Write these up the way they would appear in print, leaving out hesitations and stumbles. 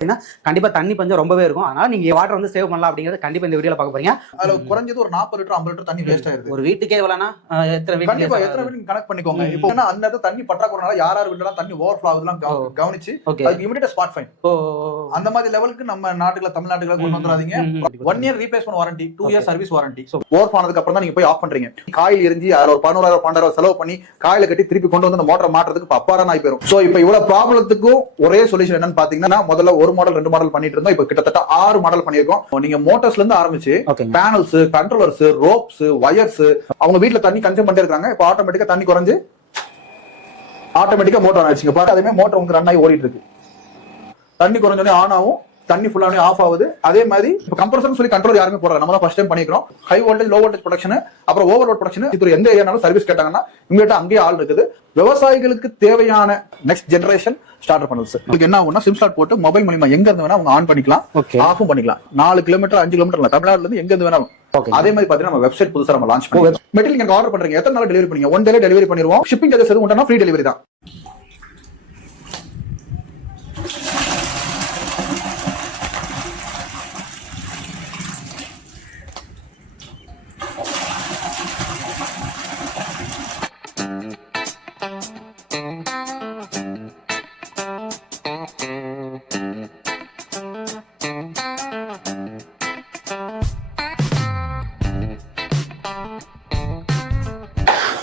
கண்டிப்பா தண்ணி பஞ்சம் ரொம்பவே இருக்கும். அதனால நீங்க வாட்டர் வந்து சேவ் பண்ணலாம் அப்படிங்கறது கண்டிப்பா இந்த வீடியோல பார்க்க போறீங்க. அதுல குறைஞ்சது ஒரு 40 லிட்டர் 50 லிட்டர் தண்ணி வேஸ்ட் ஆயிருது. ஒரு வீட்டுக்கே எவ்வளவுனா எத்தனை வீட்டுக்கு கண்டிப்பா எத்தனை வீட்டுக்கு கனெக்ட் பண்ணிக்கோங்க. இப்போ என்ன அந்த இடத்துல தண்ணி பற்றாக்குறனால யார் வீட்டுல தண்ணி ஓவர்ஃப்ளோ ஆகுதுலாம் கவனிச்சு அதுக்கு இமிடியேட் ஸ்பாட் ஃபைன். அந்த மாதிரி லெவலுக்கு நம்ம நாட்டுல தமிழ்நாட்டுல கொண்டு வந்துடாதீங்க. 1 year replacement warranty, 2 year service warranty. Over ஆனதுக்கு அப்புறம் தான் நீங்க போய் ஆஃப் பண்றீங்க. காயில் எரிஞ்சு அதுல ஒரு 11,000 12,000 செலவு பண்ணி காயில கட்டி திருப்பி கொண்டு வந்து அந்த மோட்டரை மாட்டுறதுக்கு அப்பாரம் ஆகி போயிடும். சோ இப்போ இவ்வளவு ப்ராப்ளத்துக்கும் ஒரே சொல்யூஷன் என்னன்னு பாத்தீங்கன்னா, முதல்ல ஒரு மாடல் 2 மாடல் பண்ணிட்டு இருந்தோம். இப்போ கிட்டத்தட்ட 6 மாடல் பண்ணிருக்கோம். நீங்க மோட்டர்ஸ்ல இருந்து ஆரம்பிச்சு பேனல்ஸ், கண்ட்ரோலர்ஸ், ரோப்ஸ், வயர்ஸ், அவங்க வீட்டுல தண்ணி கன்சியூம் பண்ணிட்டு இருக்காங்க. இப்போ ஆட்டோமேட்டிக்கா தண்ணி குறைஞ்சு ஆட்டோமேட்டிக்கா மோட்டர் ஆன் ஆயிடுச்சுங்க. பாருங்க, அதே மோட்டர் உங்களுக்கு ரன் ஆகி ஓடிட்டு இருக்கு. தண்ணி குறைஞ்சோடனே ஆன் ஆகும், தண்ணி ஃபுல்லாவே ஆஃப் ஆகுது. அதே மாதிரி இப்போ கம்ப்ரஸர்னு சொல்லி கண்ட்ரோல் யாருமே போடுறாங்க. நம்ம தான் ஃபர்ஸ்ட் டைம் பண்ணிக்கிறோம். High voltage, low voltage protection, அப்புறம் ஓவர்லோட் ப்ரொடக்ஷன், இது எந்த ஏரியானாலும் சர்வீஸ் கேட்டாங்கன்னா இமீடியட்டா அங்கேயே ஆள் இருக்குது. விவசாயிகளுக்கு தேவையான நெக்ஸ்ட் ஜெனரேஷன் ஸ்டார்டர் பண்ணல்ஸ். உங்களுக்கு என்ன ஆகும்னா, சிம் ஸ்லாட் போட்டு மொபைல் மூலமா எங்க இருந்து வேணா அவங்க ஆன் பண்ணிக்கலாம், ஆஃபும் பண்ணிக்கலாம். 4 கிலோமீட்டர் 5 கிலோமீட்டர் தமிழ்நாடுல இருந்து எங்க இருந்து வேணா. அதே மாதிரி பாத்தீங்கன்னா நம்ம வெப்சைட் புதுசா நம்ம லான்ச் பண்ணுவோம். மெட்டீரியல் நீங்க ஆர்டர் பண்றீங்க, எத்தனை நாள் டெலிவரி பண்ணீங்க? 1 டே டெலிவரி பண்ணிடுவோம். ஷிப்பிங் சார்ஜஸ் எதுவும் உண்டா? ஃப்ரீ டெலிவரி தான்.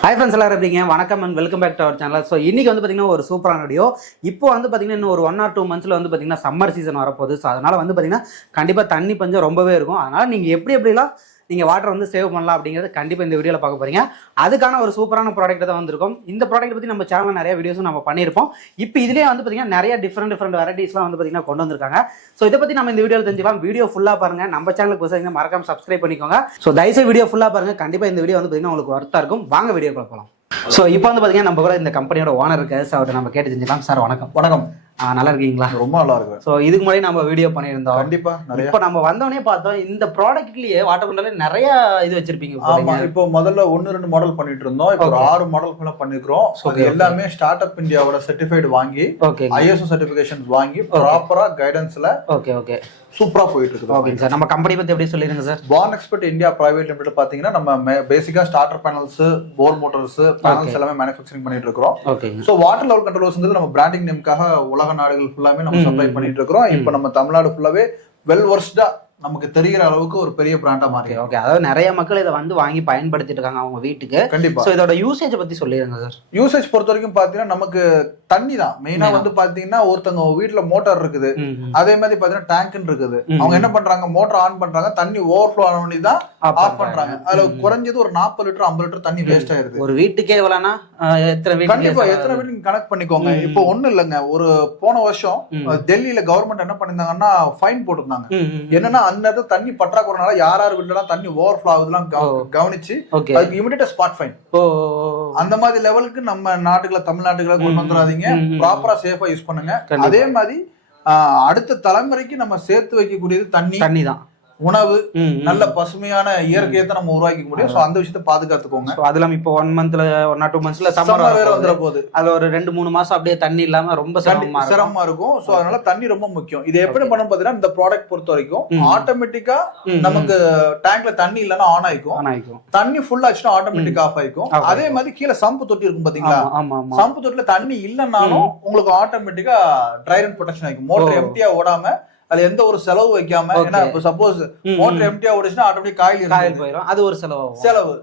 ஹாய் ஃப்ரெண்ட்ஸ், எல்லாரும் எப்படிங்க? வணக்கம் and welcome back to our channel. So இன்னைக்கு வந்து பார்த்தீங்கன்னா ஒரு சூப்பரான வீடியோ. இப்போ வந்து பார்த்தீங்கன்னா இன்னும் ஒரு 1 or 2 monthsல வந்து பார்த்தீங்கன்னா சம்மர் சீசன் வரப்போகுது. ஸோ அதனால வந்து பார்த்தீங்கன்னா கண்டிப்பாக தண்ணி பஞ்சம் ரொம்பவே இருக்கும். அதனால நீங்கள் எப்படிலாம் நீங்கள் வாட்டர் வந்து சேவ் பண்ணலாம் அப்படிங்கிறது கண்டிப்பாக இந்த வீடியோவில் பார்க்க போறீங்க. அதுக்கான ஒரு சூப்பரான ப்ராடக்ட் தான் வந்திருக்கும். இந்த ப்ராடக்ட் பற்றி நம்ம சேனலில் நிறைய வீடியோஸும் நம்ம பண்ணியிருப்போம். இப்போ இதுலேயே வந்து பார்த்தீங்கன்னா நிறைய டிஃப்ரெண்ட் வெரைட்டிஸ்லாம் வந்து பார்த்தீங்கன்னா கொண்டு வந்திருக்காங்க. ஸோ இதை பற்றி நம்ம இந்த வீடியோவில் தெரிஞ்சுக்கலாம். வீடியோ ஃபுல்லாக பாருங்கள். நம்ம சேனலுக்கு வசதிங்க மறக்காம சப்ஸ்கிரைப் பண்ணிக்கோங்க. ஸோ தயவுசெய்து வீடியோ ஃபுல்லாக பாருங்கள். கண்டிப்பாக இந்த வீடியோ வந்து பார்த்தீங்கன்னா உங்களுக்கு ஒர்த்தாக இருக்கும். வாங்க வீடியோக்குள்ள போகலாம். ஸோ இப்போ வந்து பார்த்தீங்கன்னா நம்ம கூட இந்த கம்பெனியோட ஓனர் இருக்காரு. ஸோ அவர்கிட்ட நம்ம கேட்டு செஞ்சுக்கலாம். சார் வணக்கம். வணக்கம். நல்லா இருக்கீங்களா? ரொம்ப நல்லா இருக்கு. ஸோ இதுக்கு முன்னாடி நம்ம வீடியோ பண்ணியிருந்தோம். கண்டிப்பா. இப்போ நம்ம வந்தோடனே பார்த்தோம் இந்த ப்ராடக்ட்லயே வாட்டர் கூலர்ல நிறைய இது வச்சிருப்பீங்க. ஆமா, இப்போ முதல்ல 1-2 மாடல் பண்ணிட்டு இருந்தோம். இப்போ 6 மாடல் பண்ணிருக்கோம். எல்லாமே ஸ்டார்ட் அப் இந்தியாவோட சர்டிஃபைடு வாங்கி, ISO சர்டிபிகேஷன்ஸ் வாங்கி ப்ராப்பரா கைடன்ஸ்ல சூப்பரா போயிட்டு இருக்கு. ஓகேங்க சார். நம்ம கம்பெனி பத்தி எப்படி சொல்லிருங்க sir? Born expert India private limited பாத்தீங்கன்னா நம்ம பேசிக்கா ஸ்டார்டர் பேனல்ஸ், போர் மோட்டர்ஸ், பேனல்ஸ் எல்லாமே மேனுஃபேக்சரிங் பண்ணிட்டு இருக்கோம். சோ வாட்டர் லெவல் கண்ட்ரோலர்ஸ்ங்கிறது நம்ம பிராண்டிங் நேம்காக உலக நாடுகள் ஃபுல்லாமே நம்ம சப்ளை பண்ணிட்டு இருக்கோம். இப்போ நம்ம தமிழ்நாடு ஃபுல்லாவே வெல் வர்ஸ்டா நமக்கு தெரிகிற அளவுக்கு ஒரு பெரிய பிராண்டா மாறி. ஓகே, அதாவது நிறைய மக்கள் இதை வந்து வாங்கி பயன்படுத்திட்டு இருக்காங்க அவங்க வீட்டுக்கு. கண்டிப்பா. சோ இதோட யூசேஜ் பத்தி சொல்லிருங்க சார். யூசேஜ் பொறுத்த வரைக்கும் பாத்தீங்கன்னா நமக்கு தண்ணி தான் மெயினா வந்து பாத்தீங்கன்னா, ஒருத்தவங்க வீட்டுல மோட்டார் இருக்குது, அதே மாதிரி பாத்தீங்கன்னா டேங்க்னு இருக்குது. அவங்க என்ன பண்றாங்க, மோட்டர் ஆன் பண்றாங்க, தண்ணி ஓவர்ஃப்ளோ ஆன உடனே தான் ஆஃப் பண்றாங்க. அதுல குறைஞ்சது ஒரு 40 லிட்டர் 50 லிட்டர் தண்ணி வேஸ்ட் ஆயிருது. ஒரு வீட்டுக்கே எவ்வளவுனா எத்தனை வீடு? கண்டிப்பா எத்தனை வீடு நீங்க கனெக்ட் பண்ணிக்கோங்க. இப்போ ஒண்ணு இல்லைங்க, ஒரு போன வருஷம் டெல்லியில கவர்மெண்ட் என்ன பண்ணிருந்தாங்கன்னா ஃபைன் போட்டிருந்தாங்க. என்னன்னா அந்த இடத்துல தண்ணி பற்றாக்குறனால யார் வீட்டுல தண்ணி ஓவர்ஃப்ளோ ஆகுதுலாம் கவனிச்சு அதுக்கு இமிடியேட் ஸ்பாட் ஃபைன். அந்த மாதிரி லெவலுக்கு நம்ம நாட்டுல தமிழ்நாட்டுல கொண்டு வந்துடாதீங்க. ப்ராப்பரா சேஃபா யூஸ் பண்ணுங்க. அதே மாதிரி அடுத்த தலைமுறைக்கு நம்ம சேர்த்து வைக்கக்கூடியது தண்ணி தான். உணவு நல்ல பசுமையான இயற்கையை தான் நம்ம உருவாக்க முடியும். சோ அந்த விஷயத்தை பாதுகாத்துக்கோங்க. அதெல்லாம் இப்போ 1 monthல 1 or 2 monthsல சம்மர் வேற வந்துற போகுது. அதுல ஒரு 2-3 மாசம் அப்படியே தண்ணி இல்லாம ரொம்ப சிரமமா இருக்கும். சோ அதனால தண்ணி ரொம்ப முக்கியம். இது எப்படி பண்ணணும் பாத்தீங்கன்னா, இந்த ப்ராடக்ட் பொறுத்த வரைக்கும் ஆட்டோமேட்டிக்கா நமக்கு டேங்க்ல தண்ணி இல்லன்னா ஆன் ஆயிக்கும். தண்ணி ஃபுல் ஆச்சுன்னா ஆட்டோமேட்டிக் ஆஃப் ஆயிக்கும். அதே மாதிரி கீழே சம்பு தொட்டி இருக்கும் பாத்தீங்களா, சம்பு தொட்டில தண்ணி இல்லன்னாலும் உங்களுக்கு ஆட்டோமேட்டிக்கா ட்ரை ரன் ப்ரொடெக்ஷன் ஆயிக்கும். மோட்டர் எம்டியா ஓடாம அது எந்த ஒரு செலவு வைக்காம. ஏன்னா இப்ப சப்போஸ் மோட்டர் எம்டியா ஓடிச்சுன்னா ஆட்டோமேட்டிக் காயில் போயிடும். அது ஒரு செலவு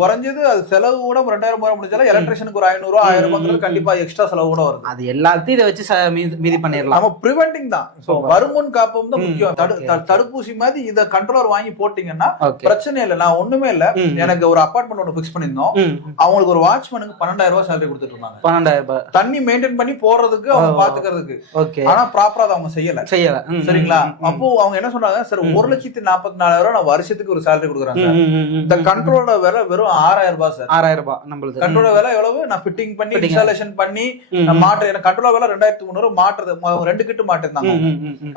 குறைஞ்சது. அது செலவு கூட 2000 முடிஞ்சாலும் எலக்ட்ரிஷனுக்கு ஒரு 500 1000 கண்டிப்பா எக்ஸ்ட்ரா செலவு கூட வரும். அது எல்லாத்தையும் இதை வச்சு மீதி பண்ணிடலாம். நம்ம பிரிவெண்டிங் தான். வருமுன் காப்பம் தான் முக்கியம். தடுப்பூசி மாதிரி இதை கண்ட்ரோலர் வாங்கி போட்டீங்கன்னா பிரச்சனை இல்லை. நான் ஒண்ணுமே இல்ல, எனக்கு ஒரு அபார்ட்மெண்ட் ஒன்று பிக்ஸ் பண்ணிருந்தோம். அவங்களுக்கு ஒரு வாட்ச்மேனுக்கு 12,000 ரூபாய் சேலரி கொடுத்துட்டு இருந்தாங்க. 12,000 தண்ணி மெயின்டைன் பண்ணி போடுறதுக்கு, அவங்க பாத்துக்கிறதுக்கு. ஆனா ப்ராப்பரா அதை அவங்க செய்யல. சரிங்களா? அப்போ அவங்க என்ன சொன்னாங்க, சார் 1,44,000 நான் வருஷத்துக்கு ஒரு சேலரி கொடுக்குறாங்க. இந்த கண்ட்ரோலோட விலை வெறும் 6,000 ரூபாய் சார். 6,000 ரூபாய் நம்மளுக்கு கண்ட்ரோலோட விலை எவ்வளவு? நான் ஃபிட்டிங் பண்ணி இன்ஸ்டாலேஷன் பண்ணி மாற்று. எனக்கு கண்ட்ரோலோட விலை 2,300 மாற்றுறது. 2 கிட்டு மாட்டிருந்தாங்க.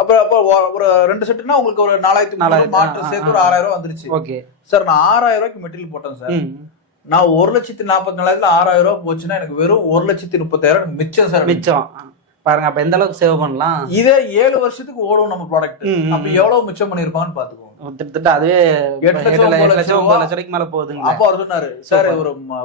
அப்ப ஒரு 2 செட்டுனா உங்களுக்கு ஒரு 4,300 மாற்று சேர்த்து ஒரு 6,000 ரூபாய் வந்துருச்சு. ஓகே சார், நான் 6,000 ரூபாய்க்கு மெட்டீரியல் போட்டேன் சார். நான் 1,44,000 6,000 ரூபாய் போச்சுன்னா எனக்கு வெறும் 1,30,000 மிச்சம் சார். மிச்சம் பாருங்க அப்ப எந்த அளவுக்கு சேவ் பண்ணலாம். இதே 7 வருஷத்துக்கு ஓடும் நம்ம ப்ராடக்ட். அப்ப எவ்வளவு மிச்சம் பண்ணிருப்பாங்கன்னு பாத்துக்கோங்க. கிட்டத்தட்ட அதுவே 8 லட்சம் 9 லட்சம் ரூபாய்க்கு மேல போகுதுங்க. அப்ப அவர் சொன்னாரு, சார்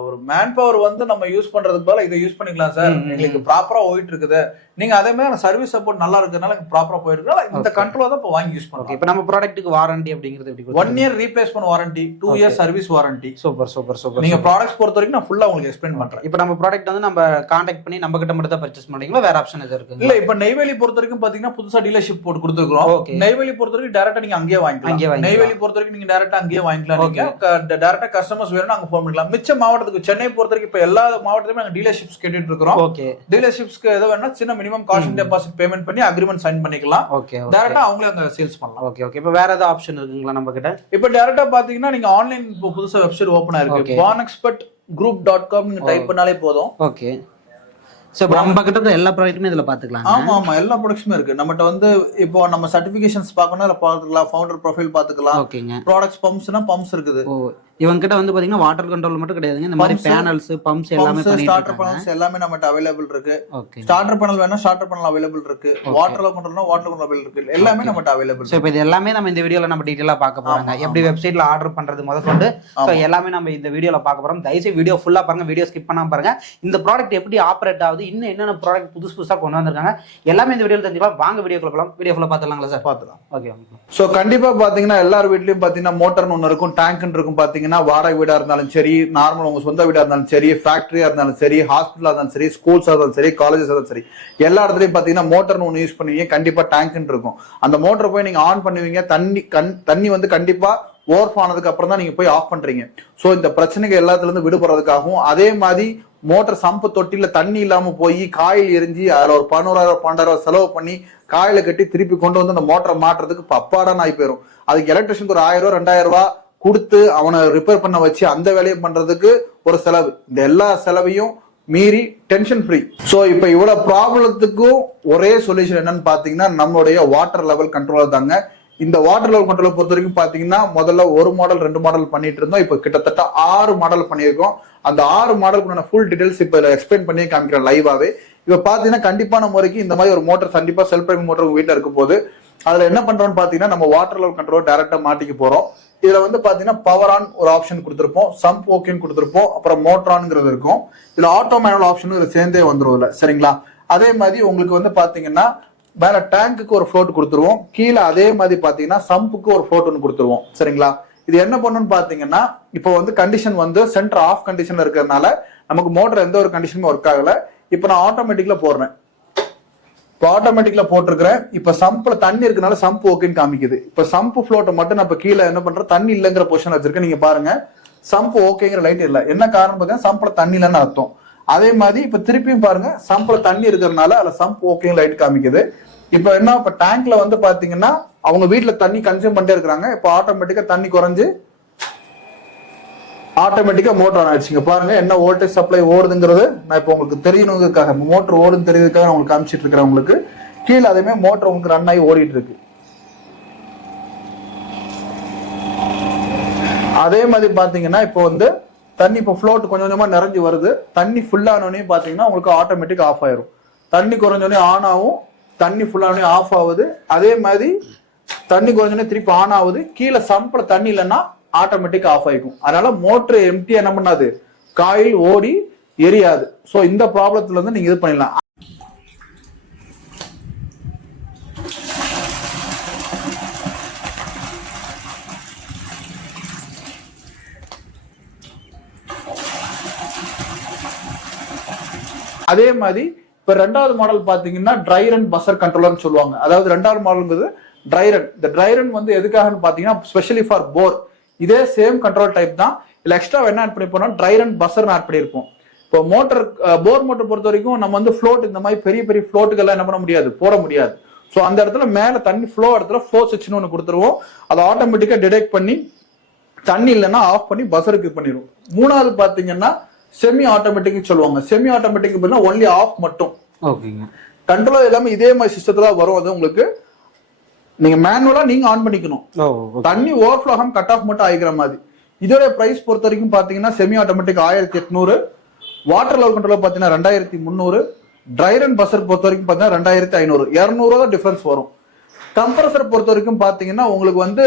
ஒரு மேன் பவர் வந்து நம்ம யூஸ் பண்றதுக்கு பதிலா இதை யூஸ் பண்ணிக்கலாம் சார், எங்களுக்கு ப்ராப்பரா போயிட்டு இருக்குது. நீங்க அதே மாதிரி சர்வீஸ் சப்போர்ட் நல்லா இருக்கிறதுனால ப்ராப்பரா போயிட்டு இருக்கு. இந்த கண்ட்ரோல் தான் இப்ப வாங்கி யூஸ் பண்ணுவோம். இப்ப நம்ம ப்ராடக்ட்டுக்கு வாரண்டி அப்படிங்கிறது எப்படி? 1 year replacement warranty, 2 year service warranty. Super super super. நீங்க ப்ராடக்ட்ஸ் பொறுத்த வரைக்கும் நான் ஃபுல்லா உங்களுக்கு எக்ஸ்பிளைன் பண்றேன். இப்ப நம்ம ப்ராடக்ட் வந்து நம்ம கான்டாக்ட் பண்ணி நம்ம கிட்ட மட்டும் தான் பர்ச்சேஸ் பண்ணீங்களா, வேற ஆப்ஷன் எதுவும் இருக்கு? இல்ல இப்ப நெய்வேலி பொறுத்த வரைக்கும் பாத்தீங்கன்னா புதுசா டீலர்ஷிப் போட்டு கொடுத்துருக்கோம். நெய்வேலி பொறுத்த வரைக்கும் டைரக்டா நீங்க அங்கேயே வாங்கிக்கலாம். நெய்வேலி பொறுத்த வரைக்கும் நீங்க டைரக்டா அங்கேயே வாங்கிக்கலாம். நீங்க டைரக்டா கஸ்டமர்ஸ் வேணும் அங்க போன் பண்ணிக்கலாம். மிச்ச மாவட்டத்துக்கு சென்னை பொறுத்த வரைக்கும் இப்ப எல்லா மாவட்டத்திலுமே நாங்க டீலர்ஷிப்ஸ் கேட்டுட்டு இருக்கோம். டீலர்ஷிப்ஸ்க்கு ஏதோ வேணா சின்ன மினிமம் காஸ்ட் டெபாசிட் பேமெண்ட் பண்ணி அக்ரிமெண்ட் சைன் பண்ணிக்கலாம். டைரக்டா அவங்களே அங்க சேல்ஸ் பண்ணலாம். Okay okay. இப்ப வேற ஏதாவது ஆப்ஷன் இருக்குங்களா நம்ம கிட்ட? இப்ப டைரக்டா பாத்தீங்கன்னா நீங்க ஆன்லைன் புதுசா வெப்சைட் ஓபன் ஆயிருக்கு. bonexpertgroup.com நீங்க டைப் பண்ணாலே போதும். ஓகே. சோ நம்ம கிட்ட எல்லா ப்ராடக்ட்டுமே இதுல பாத்துக்கலாம். ஆமா ஆமா, எல்லா ப்ராடக்ட்ஸுமே இருக்கு நம்மகிட்ட. வந்து இப்போ நம்ம சர்டிபிகேஷன்ஸ் பார்க்கணும், இல்ல பாத்துக்கலாம். ஃபவுண்டர் ப்ரொஃபைல் பாத்துக்கலாம். ஓகேங்க. ப்ராடக்ட்ஸ் பம்ப்ஸ்னா பம்ப்ஸ் இருக்குது. இவங்க கிட்ட வந்து பாத்தீங்கன்னா வாட்டர் கண்ட்ரோல் மட்டும் கிடையாதுங்க, இந்த மாதிரி பேனல்ஸ் பம்ப்ஸ் எல்லாமே பண்ணிட்டு ஸ்டார்டர் பேனல்ஸ் எல்லாமே நம்மட்ட அவைலபிள் இருக்கு. ஸ்டார்டர் பேனல் வேணா ஸ்டார்டர் பேனல் அவைலபிள் இருக்கு. வாட்டர் கண்ட்ரோல்னா வாட்டர் கண்ட்ரோல் அவைலபிள் இருக்கு. எல்லாமே நம்மட்ட அவைலபிள். சோ இப்போ இது எல்லாமே நம்ம இந்த வீடியோல நம்ம டீடைலா பார்க்க போறோம். எப்படி வெப்சைட்ல ஆர்டர் பண்றது முதற்கொண்டு சோ எல்லாமே நம்ம இந்த வீடியோல பார்க்க போறோம். தயவுசெய்து வீடியோ ஃபுல்லா பாருங்க, வீடியோ ஸ்கிப் பண்ணாம பாருங்க. இந்த ப்ராடக்ட் எப்படி ஆபரேட் ஆகுது, இன்னும் என்னென்ன ப்ராடக்ட் புதுசா கொண்டு வந்திருக்காங்க எல்லாமே இந்த வீடியோல தெரிஞ்சுக்கலாம். வாங்க வீடியோக்குள்ள போலாம். வீடியோ ஃபுல்லா பாத்துலாங்களா சார்? பாத்துலாம். ஓகே. சோ கண்டிப்பா பாத்தீங்கன்னா எல்லார் வீட்லயும் பாத்தீங்கன்னா மோட்டர்னு ஒன்னு இருக்கும், டேங்க்னு இருக்கும். பாத்தீங்கன்னா வாடகை வீடா இருந்தாலும் சரி, நார்மல் உங்க சொந்த வீடா இருந்தாலும் சரி, ஃபேக்டரியா இருந்தாலும் சரி, ஹாஸ்பிட்டலா இருந்தாலும் சரி, ஸ்கூல்ஸா இருந்தாலும் சரி, காலேஜஸ் இருந்தாலும் சரி, எல்லா இடத்துலயும் பாத்தீங்கன்னா மோட்டர்னு ஒன்னு யூஸ் பண்ணுவீங்க. கண்டிப்பா டேங்க்னு இருக்கும். அந்த மோட்டர் போய் நீங்க ஆன் பண்ணுவீங்க. தண்ணி வந்து கண்டிப்பா ஓவர் ஆனதுக்கு அப்புறம் தான் நீங்க போய் ஆஃப் பண்றீங்க. சோ இந்த பிரச்சனைகள் எல்லாத்துல இருந்து விடுபடுறதுக்காகவும், அதே மாதிரி மோட்டர் சம்பு தொட்டில தண்ணி இல்லாம போய் காயில் எரிஞ்சு அதுல ஒரு 11,000 12,000 செலவு பண்ணி காயில கட்டி திருப்பி கொண்டு வந்து அந்த மோட்டரை மாட்டுறதுக்கு பப்பாடான்னு ஆகி போயிடும். அதுக்கு எலக்ட்ரிஷனுக்கு ஒரு 1000 2000 ரூபாய் கொடுத்து அவனை ரிப்பேர் பண்ண வச்சு அந்த வேலையை பண்றதுக்கு ஒரு செலவு. இந்த எல்லா செலவையும் மீறி டென்ஷன் ஃப்ரீ. சோ இப்ப இவ்வளவு ப்ராப்ளத்துக்கும் ஒரே சொல்யூஷன் என்னன்னு பாத்தீங்கன்னா நம்மளுடைய வாட்டர் லெவல் கண்ட்ரோலர் தாங்க. இந்த வாட்டர் லெவல் கண்ட்ரோலை பொறுத்த வரைக்கும் பாத்தீங்கன்னா முதல்ல 1 மாடல் 2 மாடல் பண்ணிட்டு இருந்தோம். இப்ப கிட்டத்தட்ட 6 மாடல் பண்ணியிருக்கோம். அந்த 6 மாடலுக்கு ஃபுல் டீடைல்ஸ் இப்ப எக்ஸ்பிளைன் பண்ணி காமிக்கிறேன் லைவாவே. இப்ப பாத்தீங்கன்னா கண்டிப்பான முறைக்கு இந்த மாதிரி ஒரு மோட்டர் கண்டிப்பா செல்ஃப் டிரைவிங் மோட்டர் உங்க வீட்டுல இருக்கும் போது அதுல என்ன பண்றோம்னு பாத்தீங்கன்னா நம்ம வாட்டர் லெவல் கண்ட்ரோல் டைரக்டா மாட்டிக்க போறோம். இதுல வந்து பாத்தீங்கன்னா பவர் ஆன் ஒரு ஆப்ஷன் கொடுத்திருப்போம், சம்ப் ஓகேன்னு கொடுத்திருப்போம், அப்புறம் மோட்டர் ஆன்ங்கிறது இருக்கும். இதுல ஆட்டோ மேனுவல் ஆப்ஷன் இதுல சேர்ந்தே வந்துரும் இல்ல, சரிங்களா? அதே மாதிரி உங்களுக்கு வந்து பாத்தீங்கன்னா மேல டேங்குக்கு ஒரு ஃப்ளோட் கொடுத்துருவோம், கீழே அதே மாதிரி பாத்தீங்கன்னா சம்புக்கு ஒரு ஃப்ளோட் ஒன்று கொடுத்துருவோம், சரிங்களா? இது என்ன பண்ணுன்னு பாத்தீங்கன்னா இப்போ வந்து கண்டிஷன் வந்து சென்டர் ஆஃப் கண்டிஷன்ல இருக்கிறதுனால நமக்கு மோட்டர் எந்த ஒரு கண்டிஷனும் ஒர்க் ஆகல. இப்போ நான் ஆட்டோமேட்டிக்ல போடுறேன். இப்போ ஆட்டோமேட்டிக்ல போட்டிருக்கிறேன். இப்ப சம்ப்ல தண்ணி இருக்கனால சம்ப் ஓகேன்னு காமிக்குது. இப்ப சம்ப் ஃப்ளோட்டை மட்டும் நான் இப்ப கீழே என்ன பண்றேன், தண்ணி இல்லைங்கிற பொசிஷன் வச்சிருக்கேன். நீங்க பாருங்க சம்ப் ஓகேங்கிற லைட் இல்ல. என்ன காரணம் பாத்தீங்கன்னா சம்ப்ல தண்ணி இல்லைன்னு அர்த்தம். அதே மாதிரி இப்ப திருப்பியும் பாருங்க சம்ப்ல தண்ணி இருக்கிறதுனால அதுல சம்ப் ஓகே லைட் காமிக்குது. இப்ப என்ன, இப்ப டேங்க்ல வந்து பாத்தீங்கன்னா அவங்க வீட்டுல தண்ணி கன்சியூம் பண்ணிட்டே இருக்காங்க. இப்ப ஆட்டோமேட்டிக்கா தண்ணி குறைஞ்சு ஆட்டோமேட்டிக்கா மோட்டர் ஆன் ஆயிடுச்சுங்க. பாருங்க என்ன வோல்டேஜ் சப்ளை ஓடுதுங்கிறது நான் இப்ப உங்களுக்கு தெரியணுங்கிறதுக்காக மோட்டர் ஓடுன்னு தெரியறதுக்காக நான் உங்களுக்கு காமிச்சிட்டு இருக்கிறேன். உங்களுக்கு கீழே அதே மோட்டர் உங்களுக்கு ரன் ஆகி ஓடிட்டு இருக்கு. அதே மாதிரி பாத்தீங்கன்னா இப்போ வந்து தண்ணி இப்போ ஃப்ளோட் கொஞ்சம் கொஞ்சமா நிறைஞ்சு வருது. தண்ணி ஃபுல்லானோடனே பாத்தீங்கன்னா உங்களுக்கு ஆட்டோமேட்டிக் ஆஃப் ஆயிரும். தண்ணி குறைஞ்சோடனே ஆன் ஆகும், தண்ணி ஃபுல்லானோடனே ஆஃப் ஆகுது. அதே மாதிரி தண்ணி குறைஞ்சோடனே திருப்பி ஆன் ஆகுது. கீழே சம்ப்ல தண்ணி இல்லைன்னா ஆட்டோமேட்டிக் ஆஃப் ஆயிக்கும். அதனால மோட்டர் எம்டி என்ன பண்ணாது, காயில் ஓடி எரியாது. சோ இந்த ப்ராப்ளத்துல இருந்து நீங்க இது பண்ணிடலாம். அதே மாதிரி இப்ப 2வது மாடல் பாத்தீங்கன்னா ட்ரை ரன் பஸர் கண்ட்ரோலர்னு சொல்லுவாங்க. அதாவது 2வது மாடல் ட்ரை ரன். இந்த ட்ரை ரன் வந்து எதுக்காகன்னு பாத்தீங்கன்னா ஸ்பெஷலி ஃபார் போர். இதே சேம் கண்ட்ரோல் டைப் தான். இல்ல எக்ஸ்ட்ரா என்ன ஆட் பண்ணிப்போம்னா ட்ரை ரன் பஸர் ஆட் பண்ணிருப்போம். இப்போ மோட்டர் போர் மோட்டர் பொறுத்த வரைக்கும் நம்ம வந்து ஃப்ளோட் இந்த மாதிரி பெரிய பெரிய ஃப்ளோட்டுகள்லாம் என்ன பண்ண முடியாது, போட முடியாது. ஸோ அந்த இடத்துல மேல தண்ணி ஃப்ளோ இடத்துல ஃப்ளோ சுவிட்ச்னு ஒன்று கொடுத்துருவோம். அதை ஆட்டோமேட்டிக்கா டிடெக்ட் பண்ணி தண்ணி இல்லைன்னா ஆஃப் பண்ணி பஸருக்கு பண்ணிடும். 3வது பாத்தீங்கன்னா செமி ஆட்டோமேட்டிக் சொல்லுவாங்க. செமி ஆட்டோமேட்டிக் ஒன்லி ஆஃப் மட்டும். கண்ட்ரோல் எல்லாமே இதே மாதிரி சிஸ்டத்துல வரும். அது உங்களுக்கு நீங்க மேனுவலா நீங்க ஆன் பண்ணிக்கணும். தண்ணி ஓவர்ஃப்ளோ ஆகாம கட் ஆஃப் மட்டும் ஆகிக்கிற மாதிரி. இதோட பிரைஸ் பொறுத்த வரைக்கும் பாத்தீங்கன்னா semi automatic 1800, water level control பாத்தீங்கன்னா 2300, ட்ரை ரன் பஸ்ஸர் பொறுத்த வரைக்கும் பாத்தீங்கன்னா 2500 200 தான் டிஃபரன்ஸ் வரும். கம்ப்ரஸர் பொறுத்த வரைக்கும் பாத்தீங்கன்னா உங்களுக்கு வந்து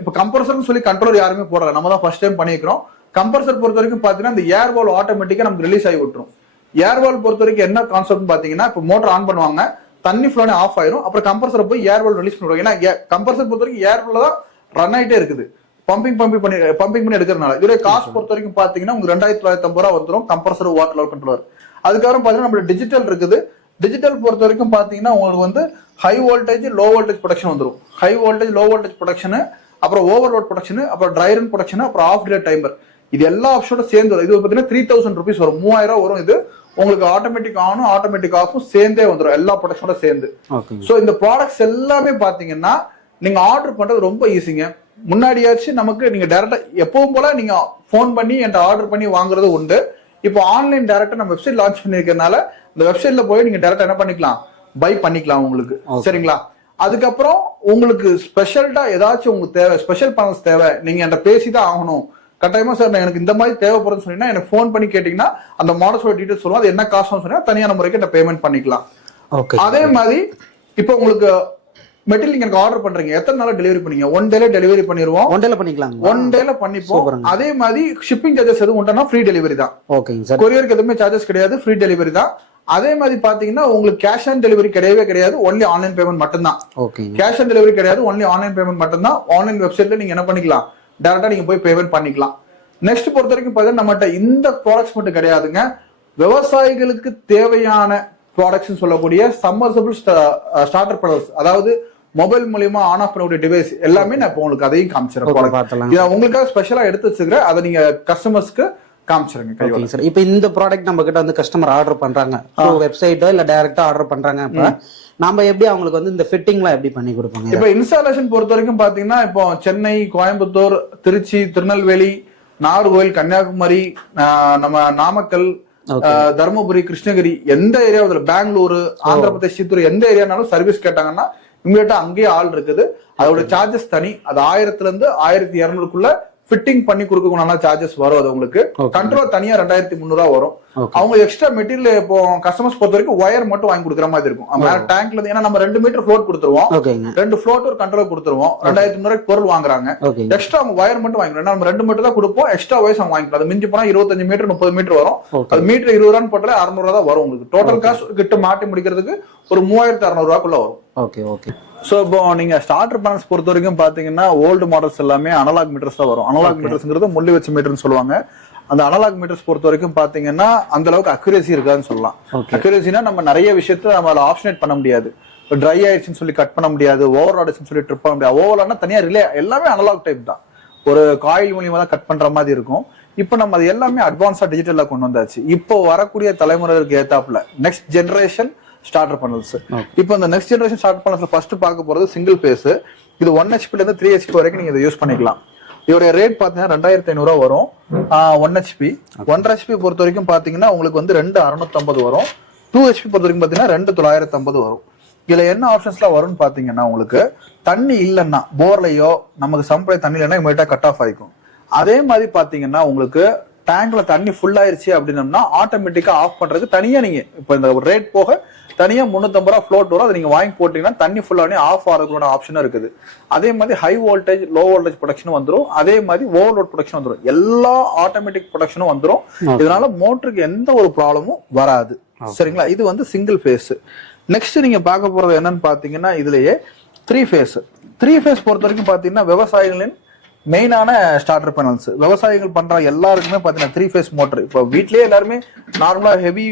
இப்ப கம்ப்ரஸர்னு சொல்லி கண்ட்ரோலர் யாருமே போடல, நம்ம தான் ஃபர்ஸ்ட் டைம் பண்ணிக்கிறோம். கம்ப்ரஸர் பொறுத்த வரைக்கும் பாத்தீங்கன்னா இந்த ஏர் வால் ஆட்டோமேட்டிக்கா நமக்கு ரிலீஸ் ஆகி விட்டுரும். ஏர் வால் பொறுத்த வரைக்கும் என்ன கான்செப்ட் பாத்தீங்கன்னா, இப்போ மோட்டர் ஆன் பண்ணுவாங்க, தண்ணி ஃப்ளோனே ஆஃப் ஆயிரும், அப்புறம் கம்ப்ரஸர் போய் ஏர் வால் ரிலீஸ் பண்ணுவாங்க. ஏன்னா கம்ப்ரஸர் பொறுத்த வரைக்கும் ஏர் வால் தான் ரன் ஆயிட்டே இருக்குது, பம்பிங் பண்ணி எடுக்கிறதுனால. இதோட காஸ்ட் பொறுத்த வரைக்கும் பாத்தீங்கன்னா உங்களுக்கு 2950 ரூபா வந்துடும் கம்ப்ரஸர் வாட்டர் லெவல் கண்ட்ரோலர். அதுக்கப்புறம் பாத்தீங்கன்னா நம்ம டிஜிட்டல் இருக்குது. டிஜிட்டல் பொறுத்த வரைக்கும் பாத்தீங்கன்னா உங்களுக்கு வந்து high voltage low voltage protection வந்துடும். High voltage low voltage protection, அப்புறம் ஓவர்லோட் ப்ரொடக்ஷன், அப்புறம் ட்ரை ரன் ப்ரொடக்ஷன், அப்புறம் ஆஃப் டிலே டைமர். இது எல்லா ஆப்ஷனோட சேர்ந்து வரும். இது பாத்தீங்கன்னா 3000 rupees வரும், 3000 ரூபாய் வரும். இது உங்களுக்கு ஆட்டோமேட்டிக் ஆனும் ஆட்டோமேட்டிக் ஆஃபும் சேர்ந்தே வந்துடும், எல்லா ப்ரொடக்ஷனோட சேர்ந்து. சோ இந்த ப்ராடக்ட்ஸ் எல்லாமே பாத்தீங்கன்னா நீங்க ஆர்டர் பண்றது ரொம்ப ஈஸிங்க. முன்னாடியாச்சும் நமக்கு நீங்க டைரக்டா எப்பவும் போல நீங்க போன் பண்ணி என்கிட்ட ஆர்டர் பண்ணி வாங்குறது உண்டு. இப்போ ஆன்லைன் டைரக்டா நம்ம வெப்சைட் லான்ச் பண்ணிருக்கனால இந்த வெப்சைட்ல போய் நீங்க டைரக்டா என்ன பண்ணிக்கலாம், பை பண்ணிக்கலாம் உங்களுக்கு. சரிங்களா? அதுக்கப்புறம் உங்களுக்கு ஸ்பெஷல்டா ஏதாச்சும் உங்களுக்கு தேவை, ஸ்பெஷல் பேனல்ஸ் தேவை, நீங்க என்கிட்ட பேசிதான் ஆகணும். கட்டாயமா சார் எனக்கு இந்த மாதிரி தேவைப்படுதுன்னு சொன்னீங்கன்னா எனக்கு ஃபோன் பண்ணி கேட்டீங்கன்னா அந்த மாடல்ஸோட டீடைல்ஸ் சொல்லுவோம். அது என்ன காஸ்ட்னு சொன்னா தனியான முறைக்கு என்ன பேமெண்ட் பண்ணிக்கலாம். அதே மாதிரி இப்போ உங்களுக்கு மெட்டீரியல் நீங்க எனக்கு ஆர்டர் பண்றீங்க, எத்தனை நாள் டெலிவரி பண்ணீங்க? 1 டேல டெலிவரி பண்ணிடுவோம். 1 டேல பண்ணிக்கலாம். 1 டேல பண்ணிப்போம். அதே மாதிரி ஷிப்பிங் சார்ஜஸ் எதுவும் உண்டா, ஃப்ரீ டெலிவரி தான். ஓகேங்க சார். கொரியருக்கு எதுவுமே சார்ஜஸ் கிடையாது, ஃப்ரீ டெலிவரி தான். அதே மாதிரி பாத்தீங்கன்னா உங்களுக்கு கேஷ் ஆன் டெலிவரி கிடையவே கிடையாது, ஒன்லி ஆன்லைன் பேமெண்ட் மட்டும்தான். கேஷ் ஆன் டெலிவரி கிடையாது, ஒன்லி ஆன்லைன் பேமெண்ட் மட்டும்தான். ஆன்லைன் வெப்சைட்ல நீங்க என்ன பண்ணிக்கலாம், டைரக்டா நீங்க போய் பேமெண்ட் பண்ணிக்கலாம். நெக்ஸ்ட் பொறுத்த வரைக்கும் பாத்தீங்கன்னா நம்மகிட்ட இந்த ப்ராடக்ட்ஸ் மட்டும் கிடையாதுங்க, விவசாயிகளுக்கு தேவையான ப்ராடக்ட்ஸ் சொல்லக்கூடிய சம்மர்சபிள் ஸ்டார்டர் பேனல்ஸ், அதாவது மொபைல் மூலியமா ஆன் ஆஃப் பண்ணக்கூடிய டிவைஸ் எல்லாமே நான் இப்போ உங்களுக்கு அதையும் காமிச்சிருக்கேன். உங்களுக்காக ஸ்பெஷலா எடுத்து வச்சுக்கிறேன், அதை நீங்க கஸ்டமர்ஸ்க்கு காமிச்சிருங்க. சார் இப்போ இந்த ப்ராடக்ட் நம்ம கிட்ட வந்து கஸ்டமர் ஆர்டர் பண்றாங்க, வெப்சைட்டோ இல்ல டைரக்டா ஆர்டர் பண்றாங்க, இப்ப நம்ம எப்படி அவங்களுக்கு வந்து இந்த ஃபிட்டிங்லாம் எப்படி பண்ணி கொடுப்பாங்க? இப்போ இன்ஸ்டாலேஷன் பொறுத்த வரைக்கும் பாத்தீங்கன்னா இப்போ சென்னை, கோயம்புத்தூர், திருச்சி, திருநெல்வேலி, நாகர்கோவில், கன்னியாகுமரி, நம்ம நாமக்கல், தருமபுரி, கிருஷ்ணகிரி, எந்த ஏரியாவில், பெங்களூரு, ஆந்திர பிரதேஷ், சித்தூர், எந்த ஏரியானாலும் சர்வீஸ் கேட்டாங்கன்னா இம்மிடியா அங்கேயே ஆள் இருக்குது. அதோட சார்ஜஸ் தனி, அது 1000 இருந்து 1200 ஃபிட்டிங் பண்ணி கொடுக்கணும்னா சார்ஜஸ் வரும். அது உங்களுக்கு கண்ட்ரோல் தனியா 2300 வரும். அவங்க எக்ஸ்ட்ரா மெட்டீரியல் இப்போ கஸ்டமர்ஸ் பொறுத்த வரைக்கும் ஒயர் மட்டும் வாங்கி கொடுக்குற மாதிரி இருக்கும். டேங்க்ல ஏன்னா நம்ம 2 மீட்டர் ஃப்ளோட் கொடுத்துருவோம், 2 ஃப்ளோட் ஒரு கண்ட்ரோல் கொடுத்துருவோம். 2300 பொருள் வாங்குறாங்க, எக்ஸ்ட்ரா அவங்க ஒயர் மட்டும் வாங்கிக்கலாம். நம்ம 2 மீட்டர் தான் கொடுப்போம், எக்ஸ்ட்ரா ஒயர்ஸ் அவங்க வாங்கிக்கலாம். அது மிஞ்சி போனா 25 மீட்டர் 30 மீட்டர் வரும். அது மீட்டர் 20 ரூபான்னு போட்டாலே 600 தான் வரும் உங்களுக்கு. டோட்டல் காஸ்ட் கிட்ட மாட்டி முடிக்கிறதுக்கு ஒரு 3600 ரூபாய்க்குள்ள வரும். Okay okay. சோ இப்போ நீங்க ஸ்டார்டர் பேனல்ஸ் பொறுத்த வரைக்கும் பாத்தீங்கன்னா ஓல்டு மாடல்ஸ் எல்லாமே அனலாக் மீட்டர்ஸ் தான் வரும். அனலாக் மீட்டர்ஸ்ங்கிறது முள்ளி வச்ச மீட்டர்னு சொல்லுவாங்க. அந்த அனலாக் மீட்டர்ஸ் பொறுத்த வரைக்கும் பாத்தீங்கன்னா அந்த அளவுக்கு அக்யூரேசி இருக்காதுன்னு சொல்லலாம். அக்யூரேசினா நம்ம நிறைய விஷயத்த நம்ம ஆப்ஷனேட் பண்ண முடியாது. ட்ரை ஆயிடுச்சுன்னு சொல்லி கட் பண்ண முடியாது, ஓவர் ஆயிடுச்சுன்னு சொல்லி ட்ரிப் பண்ண முடியாது. ஓவர்லானா தனியா ரிலே, எல்லாமே அனலாக் டைப் தான், ஒரு காயில் மூலியமா தான் கட் பண்ற மாதிரி இருக்கும். இப்போ நம்ம அது எல்லாமே அட்வான்ஸா டிஜிட்டலா கொண்டு வந்தாச்சு. இப்போ வரக்கூடிய தலைமுறைக்கு ஏத்தாப்புல நெக்ஸ்ட் ஜெனரேஷன் ஸ்டார்டர் பேனல்ஸ். இப்போ இந்த next generation starter panels first பார்க்க போறது சிங்கிள் பேஸ். இது 1 HP ல இருந்து 3 HP வரைக்கும் நீங்க இதை யூஸ் பண்ணிக்கலாம். இதோட ரேட் பாத்தீங்கன்னா 2500 வரும் 1 HP. 1.5 HP பொறுத்த வரைக்கும் பாத்தீங்கன்னா உங்களுக்கு வந்து 2650 வரும். 2 HP பொறுத்த வரைக்கும் பாத்தீங்கன்னா 2950 வரும். இதுல என்ன ஆப்ஷன்ஸ்லாம் வரும்னு பாத்தீங்கன்னா உங்களுக்கு தண்ணி இல்லைன்னா போர்லயோ நமக்கு சம்பளை தண்ணி இல்லைன்னா இமீடியட்டா கட் ஆஃப் ஆயிக்கும். அதே மாதிரி பாத்தீங்கன்னா உங்களுக்கு டேங்க்ல தண்ணி ஃபுல் ஆயிருச்சு அப்படின்னா ஆட்டோமேட்டிக்கா ஆஃப் பண்றதுக்கு தனியா நீங்க இப்போ இந்த ரேட் போக தனியா 350 ரூபா ஃப்ளோட் வரும். அதை நீங்க வாங்கி போட்டீங்கன்னா தண்ணி ஃபுல்லானே ஆஃப் ஆகிறதுக்கான ஆப்ஷனும் இருக்குது. அதே மாதிரி ஹை வோல்டேஜ் லோ வோல்டேஜ் ப்ரொடக்ஷனும் வந்துடும். அதே மாதிரி ஓவர்லோட் ப்ரொடக்ஷன் வந்துடும். எல்லா ஆட்டோமேட்டிக் ப்ரொடக்ஷனும் வந்துடும். இதனால மோட்டருக்கு எந்த ஒரு ப்ராப்ளமும் வராது. சரிங்களா? இது வந்து சிங்கிள் ஃபேஸ். நெக்ஸ்ட் நீங்க பார்க்க போறது என்னன்னு பாத்தீங்கன்னா இதுலயே 3 ஃபேஸ். 3 ஃபேஸ் பொறுத்த வரைக்கும் பாத்தீங்கன்னா விவசாயிகளின் மெயினான ஸ்டார்டர் பேனல்ஸ். விவசாயிகள் பண்ற எல்லாருக்குமே பாத்தீங்கன்னா 3 ஃபேஸ் மோட்டர். இப்போ வீட்லயே எல்லாருமே நார்மலா ஹெவி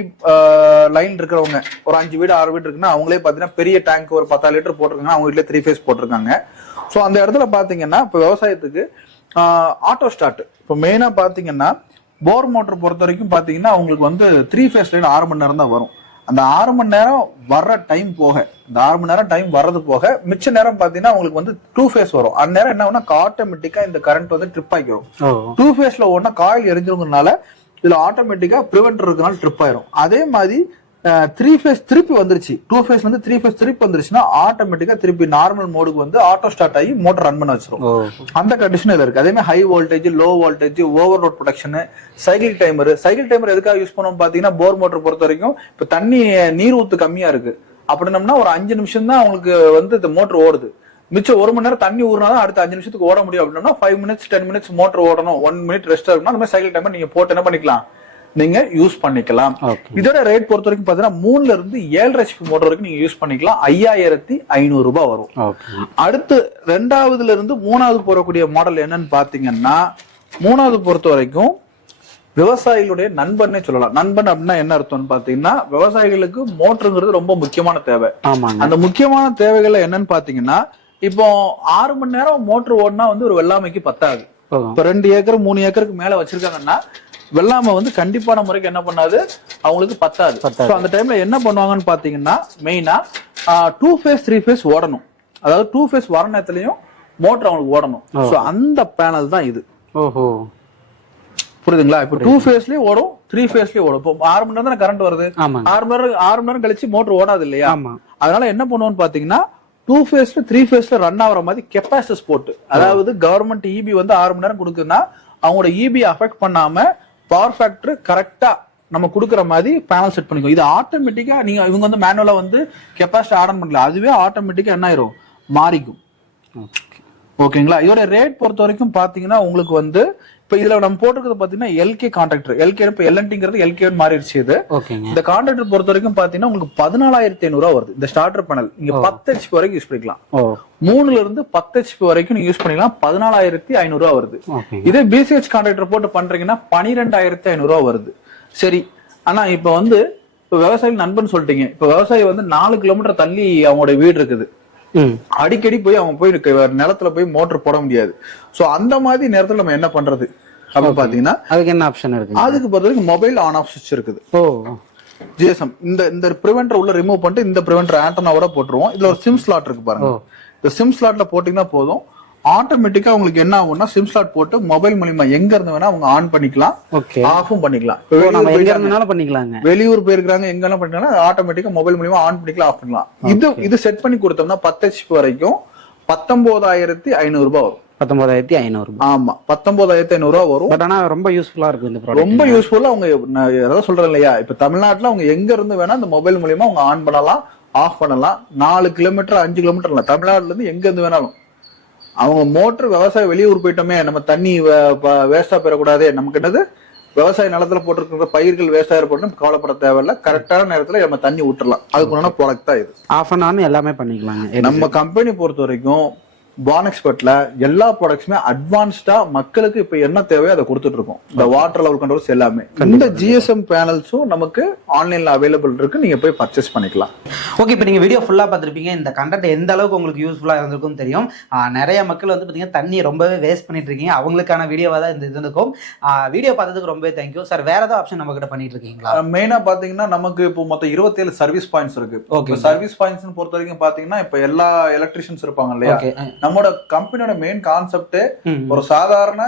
லைன் இருக்கிறவங்க ஒரு 5 வீடு 6 வீடு இருக்குன்னா அவங்களே பாத்தீங்கன்னா பெரிய டேங்க் ஒரு 10 லிட்டர் போட்டிருக்காங்க, அவங்க வீட்லயே 3 ஃபேஸ் போட்டிருக்காங்க. ஸோ அந்த இடத்துல பாத்தீங்கன்னா இப்போ விவசாயத்துக்கு ஆட்டோ ஸ்டார்ட் இப்போ மெயினா பாத்தீங்கன்னா போர் மோட்டர் பொறுத்த வரைக்கும் பாத்தீங்கன்னா அவங்களுக்கு வந்து 3 ஃபேஸ் லைன் 6 மணி நேரம் தான் வரும். அந்த 6 மணி நேரம் வர்ற டைம் போக, இந்த 6 மணி நேரம் டைம் வர்றது போக மிச்ச நேரம் பாத்தீங்கன்னா உங்களுக்கு வந்து 2 ஃபேஸ் வரும். அந்த நேரம் என்ன ஆகும்னா ஆட்டோமேட்டிக்கா இந்த கரண்ட் வந்து ட்ரிப் ஆகிரும். 2 ஃபேஸ்ல ஒன்னா காயில் எரிஞ்சிருங்கனால இதுல ஆட்டோமேட்டிக்கா பிரிவென்டர் இருக்கனால ட்ரிப் ஆயிரும். அதே மாதிரி 3 ஃபேஸ் திருப்பி வந்துருச்சு, 2 ஃபேஸ்ல இருந்து 3 ஃபேஸ் திருப்பி வந்துருச்சுன்னா ஆட்டோமேட்டிக்கா திருப்பி நார்மல் மோடுக்கு வந்து ஆட்டோ ஸ்டார்ட் ஆகி மோட்டர் ரன் பண்ண வச்சிரும். அந்த கண்டிஷன் இதுல இருக்கு. அதே மாதிரி high voltage, low voltage, overload protection, cycle timer. Cycle timer எதுக்காக யூஸ் பண்ணுவோம் பாத்தீங்கன்னா, போர் மோட்டர் பொறுத்த வரைக்கும் இப்ப தண்ணி நீர் ஊத்து கம்மியா இருக்கு அப்படின்னம்னா ஒரு 5 நிமிஷம் தான் அவங்களுக்கு வந்து இந்த மோட்டர் ஓடுது. மிச்சம் 1 மணி நேரம் தண்ணி ஊறினாதான் அடுத்த 5 நிமிஷத்துக்கு ஓட முடியும் அப்படின்னா 5 மினிட்ஸ் 10 மினிட்ஸ் மோட்டர் ஓடணும், 1 மினிட் ரெஸ்ட் இருக்கணும். அந்த மாதிரி சைக்கிள் டைமர் நீங்க போட்டு என்ன பண்ணிக்கலாம், நீங்க யூஸ் பண்ணிக்கலாம். இதோட ரேட் பொறுத்த வரைக்கும் பாத்தீங்கன்னா 3ல இருந்து 7 HP மோட்டர் வரைக்கும் நீங்க யூஸ் பண்ணிக்கலாம். 5500 ரூபாய் வரும். அடுத்து 2வதுல இருந்து 3வது போறக்கூடிய மாடல் என்னன்னு பாத்தீங்கன்னா, 3வது பொறுத்த வரைக்கும் விவசாயிகளுடைய நண்பன்னே சொல்லலாம். நண்பன் அப்படின்னா என்ன அர்த்தம்னு பாத்தீங்கன்னா, விவசாயிகளுக்கு மோட்டருங்கிறது ரொம்ப முக்கியமான தேவை. அந்த முக்கியமான தேவைகள் என்னன்னு பாத்தீங்கன்னா, இப்போ 6 மணி நேரம் மோட்டர் ஓடினா வந்து ஒரு வெள்ளாமைக்கு பத்தாது. இப்ப 2 ஏக்கர் 3 ஏக்கருக்கு மேல வச்சிருக்காங்கன்னா வெள்ளாமை வந்து கண்டிப்பான முறைக்கு என்ன பண்ணாது, அவங்களுக்கு பத்தாது. அந்த டைம்ல என்ன பண்ணுவாங்கன்னு பாத்தீங்கன்னா, மெயினா 2 ஃபேஸ் 3 ஃபேஸ் ஓடணும். அதாவது 2 ஃபேஸ் வர நேரத்துலயும் மோட்டர் அவங்களுக்கு ஓடணும். சோ அந்த பேனல் தான் இது. புரியுதுங்களா? இப்ப 2 ஃபேஸ்லயும் ஓடும், 3 ஃபேஸ்லயும் ஓடும். இப்போ 6 மணி நேரம் தானே கரண்ட் வருது, 6 மணி நேரம் கழிச்சு மோட்டர் ஓடாது இல்லையா? அதனால என்ன பண்ணுவோம்னு பாத்தீங்கன்னா, 2 ஃபேஸ்ல 3 ஃபேஸ்ல ரன் ஆகிற மாதிரி கெப்பாசிட்டர்ஸ் போட்டு, அதாவது கவர்மெண்ட் இபி வந்து 6 மணி நேரம் கொடுக்குதுன்னா அவங்களோட இபி அஃபெக்ட் பண்ணாம பவர் ஃபேக்டர் கரெக்டா நம்ம கொடுக்குற மாதிரி பேனல் செட் பண்ணிக்கோ. இது ஆட்டோமேட்டிக்கா நீங்க இவங்க வந்து மேனுவலா வந்து கெப்பாசிட்டி ஆர்டர் பண்ணல, அதுவே ஆட்டோமேட்டிக்கா என்ன ஆயிரும், மாறிக்கும். ஓகேங்களா? இதோட ரேட் பொறுத்த வரைக்கும் பாத்தீங்கன்னா உங்களுக்கு வந்து இப்ப இதுல நம்ம போட்டிருக்கிறது பாத்தீங்கன்னா எல்கே கான்ட்ராக்டர். எல்கே இப்ப எல்என்டிங்கிறது எல்கேன்னு மாறிடுச்சு. இது இந்த கான்ட்ராக்டர் பொறுத்த வரைக்கும் பாத்தீங்கன்னா உங்களுக்கு 14500 வருது. இந்த ஸ்டார்டர் பேனல் நீங்க 10 HP வரைக்கும் யூஸ் பண்ணிக்கலாம். 3ல இருந்து 10 HP வரைக்கும் நீங்க யூஸ் பண்ணிக்கலாம். 14500 வருது. இதே பிசிஹெச் கான்ட்ராக்டர் போட்டு பண்றீங்கன்னா 12500 வருது. சரி, ஆனா இப்ப வந்து விவசாயி நண்பன் சொல்லிட்டீங்க. இப்ப விவசாயி வந்து 4 கிலோமீட்டர் தள்ளி அவங்களோட வீடு இருக்குது. அடிக்கடி போய் அவங்க போய் நிலத்துல போய் மோட்டர் போட முடியாது. சோ அந்த மாதிரி நேரத்துல நம்ம என்ன பண்றது அப்படின்னு பாத்தீங்கன்னா, அதுக்கு என்ன ஆப்ஷன் இருக்கு? அதுக்கு பொறுத்த வரைக்கும் மொபைல் ஆன் ஆஃப் சுவிட்ச் இருக்குது. ஜிஎஸ்எம் இந்த பிரிவென்டர் உள்ள ரிமூவ் பண்ணிட்டு இந்த பிரிவென்டர் ஆண்டனாவோட போட்டுருவோம். இதுல ஒரு சிம் ஸ்லாட் இருக்கு பாருங்க. இந்த சிம் ஸ்லாட்ல போட்டீங்கன்னா போதும், ஆட்டோமேட்டிக்கா உங்களுக்கு என்ன ஆகும்னா, சிம் ஸ்லாட் போட்டு மொபைல் மூலமா எங்க இருந்து வேணா அவங்க ஆன் பண்ணிக்கலாம், ஆஃபும் பண்ணிக்கலாம். வெளியூர் போயிருக்காங்க எங்க பண்ணிக்கலாம், ஆட்டோமேட்டிக்கா மொபைல் மூலமா ஆன் பண்ணிக்கலாம், ஆஃப் பண்ணலாம். இது செட் பண்ணி கொடுத்தோம்னா 10 HP வரைக்கும் 19500 ரூபாய் வரும். 19500. ஆமா, 19500 வரும். பட் ஆனா ரொம்ப யூஸ்ஃபுல்லா இருக்கு இந்த ப்ராடக்ட். ரொம்ப யூஸ்ஃபுல்லா. அவங்க ஏதாவது சொல்றேன் இல்லையா, இப்ப தமிழ்நாட்டுல அவங்க எங்க இருந்து வேணா இந்த மொபைல் மூலமா அவங்க ஆன் பண்ணலாம், ஆஃப் பண்ணலாம். 4 கிலோமீட்டர் 5 கிலோமீட்டர் இல்ல, தமிழ்நாட்டுல இருந்து எங்க இருந்து வேணாலும். அவங்க மோட்டர் விவசாய வெளியூர் போயிட்டோமே, நம்ம தண்ணி வேஸ்டா போயிடக்கூடாது, நமக்கு என்னது விவசாய நிலத்துல போட்டிருக்கிற பயிர்கள் வேஸ்டா போட்டு கவலைப்பட தேவையில்ல. கரெக்டான நேரத்துல நம்ம தண்ணி விட்டுறலாம். அதுக்குள்ள ப்ராடக்ட் தான் இது. ஆஃப் அண்ட் ஆன் எல்லாமே பண்ணிக்கலாம். நம்ம கம்பெனி பொறுத்த வரைக்கும் பான் எக்ஸ்பர்ட்ல எல்லா ப்ராடக்ட்ஸுமே அட்வான்ஸ்டா மக்களுக்கு இப்ப என்ன தேவையோ அதை கொடுத்துட்டு இருக்கோம். இந்த வாட்டர் லெவல் கண்ட்ரோல்ஸ் எல்லாமே இந்த ஜிஎஸ்எம் பேனல்ஸும் நமக்கு ஆன்லைன்ல அவைலபிள் இருக்கு. நீங்க போய் பர்ச்சேஸ் பண்ணிக்கலாம். ஓகே, இப்போ நீங்க வீடியோ ஃபுல்லா பார்த்துருப்பீங்க. இந்த கண்டென்ட் எந்த அளவுக்கு உங்களுக்கு யூஸ்ஃபுல்லா இருந்திருக்கும் தெரியும். நிறைய மக்கள் வந்து பாத்தீங்கன்னா தண்ணி ரொம்பவே வேஸ்ட் பண்ணிட்டு இருக்கீங்க. அவங்களுக்கான வீடியோவா தான் இந்த இது இருக்கும். வீடியோ பார்த்ததுக்கு ரொம்பவே தேங்க்யூ சார். வேற ஏதாவது ஆப்ஷன் நம்ம கிட்ட பண்ணிட்டு இருக்கீங்களா? மெயினா பாத்தீங்கன்னா நமக்கு இப்போ மொத்தம் 27 சர்வீஸ் பாயிண்ட்ஸ் இருக்கு. ஓகே, சர்வீஸ் பாயிண்ட்ஸ் பொறுத்த வரைக்கும் பாத்தீங்கன்னா இப்ப எல்லா எலக்ட்ரிஷியன்ஸ் இருப்பாங்க இல்லையா, நம்மளோட கம்பெனியோட மெயின் கான்செப்ட் ஒரு சாதாரண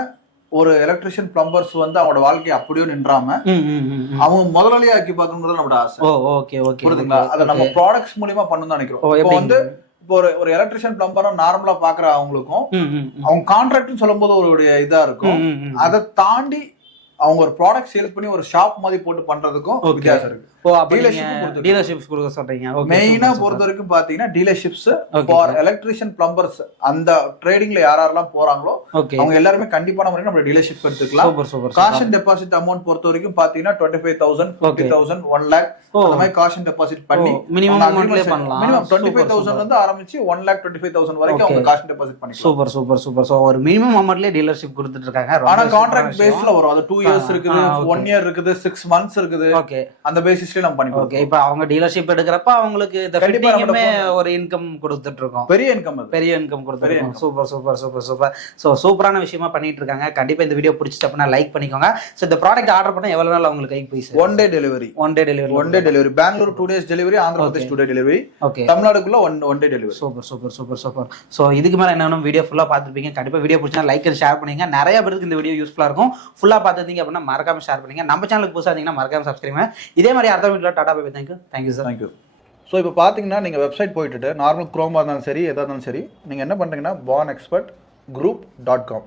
ஒரு எலக்ட்ரிஷியன் பிளம்பர்ஸ் வந்து அவங்களோட வாழ்க்கையை அப்படியே நின்றாம அவங்க முதலாளியா ஆக்கி பார்க்கணுங்கிறது நம்மளோட ஆசை. புரியுதுங்களா? அதை நம்ம ப்ராடக்ட்ஸ் மூலியமா பண்ணணும்னு நினைக்கிறோம். இப்போ வந்து இப்போ ஒரு எலக்ட்ரிஷியன் பிளம்பரா நார்மலா பாக்குற அவங்களுக்கும் அவங்க கான்ட்ராக்ட்னு சொல்லும் போது ஒரு இதா இருக்கும். அதை தாண்டி அவங்க ஒரு ப்ராடக்ட் சேல் பண்ணி ஒரு ஷாப் மாதிரி போட்டு பண்றதுக்கும் வித்தியாசம் இருக்கு. டீலர்ஷிப்ஸ் கொடுக்க சொல்றீங்க. மெயினா பொறுத்த வரைக்கும் பாத்தீங்கன்னா டீலர்ஷிப்ஸ் ஃபார் எலக்ட்ரிஷியன் பிளம்பர்ஸ், அந்த ட்ரேடிங்ல யாரெல்லாம் போறாங்களோ அவங்க எல்லாருமே கண்டிப்பான முறையில் நம்ம டீலர்ஷிப் எடுத்துக்கலாம். காஷன் டெபாசிட் அமௌண்ட் பொறுத்த வரைக்கும் பாத்தீங்கன்னா 25,000, 50,000, 1 lakh அந்த மாதிரி காஷன் டெபாசிட் பண்ணி மினிமம் 25,000 வந்து ஆரம்பிச்சு 1,25,000 வரைக்கும் அவங்க காஷன் டெபாசிட் பண்ணி. Super super super. சோ ஒரு மினிமம் அமௌண்ட்லயே டீலர்ஷிப் கொடுத்துட்டு இருக்காங்க. ஆனா கான்ட்ராக்ட் பேஸ்ல வரும். அது 2 years இருக்குது, 1 year இருக்குது, 6 months இருக்குது. ஓகே, அந்த பேசிஸ்ல நம்ம பண்ணிக்கலாம். ஓகே, இப்போ அவங்க டீலர்ஷிப் எடுக்கறப்ப அவங்களுக்கு இந்த ஃபிட்டிங்குமே ஒரு இன்கம் கொடுத்துட்டு இருக்கோம். பெரிய இன்கம் கொடுத்துருக்கோம். Super super super super. So சூப்பரான விஷயமா பண்ணிட்டு இருக்காங்க. கண்டிப்பா இந்த வீடியோ பிடிச்சிட்டு அப்படின்னா லைக் பண்ணிக்கோங்க. சோ இந்த ப்ராடக்ட் ஆர்டர் பண்ணா எவ்வளவு நாள் உங்களுக்கு கைக்கு போய் சேரும்? 1 day delivery. 1 day delivery. Bangalore 2 days delivery, Andhra Pradesh 2 day delivery. Okay, தமிழ்நாடுக்குள்ள 1 day delivery. Super super super super. So இதுக்கு மேல என்ன வீடியோ ஃபுல்லா பாத்துப்பீங்க. கண்டிப்பா வீடியோ பிடிச்சா லைக் அண்ட் ஷேர் பண்ணுங்க. நிறைய பேருக்கு இந்த வீடியோ யூஸ்ஃபுல்லா இருக்கும். ஃபுல்லா பாத்துட்டீங்க அப்படின்னா மறக்காம ஷேர் பண்ணுங்க. நம்ம சேனலுக்கு புதுசா இருந்தீங்கன்னா மறக்காம சப்ஸ்கிரைப் பண்ணுங்க. இதே மாதிரி அடுத்த வீட்டில் tata bye. Thank you sir. Thank you. So இப்போ பார்த்தீங்கன்னா நீங்கள் வெப்சைட் போயிட்டு நார்மல் க்ரோமாக இருந்தாலும் சரி எதாக இருந்தாலும் சரி நீங்கள் என்ன பண்ணுறீங்கன்னா bornexpertgroup.com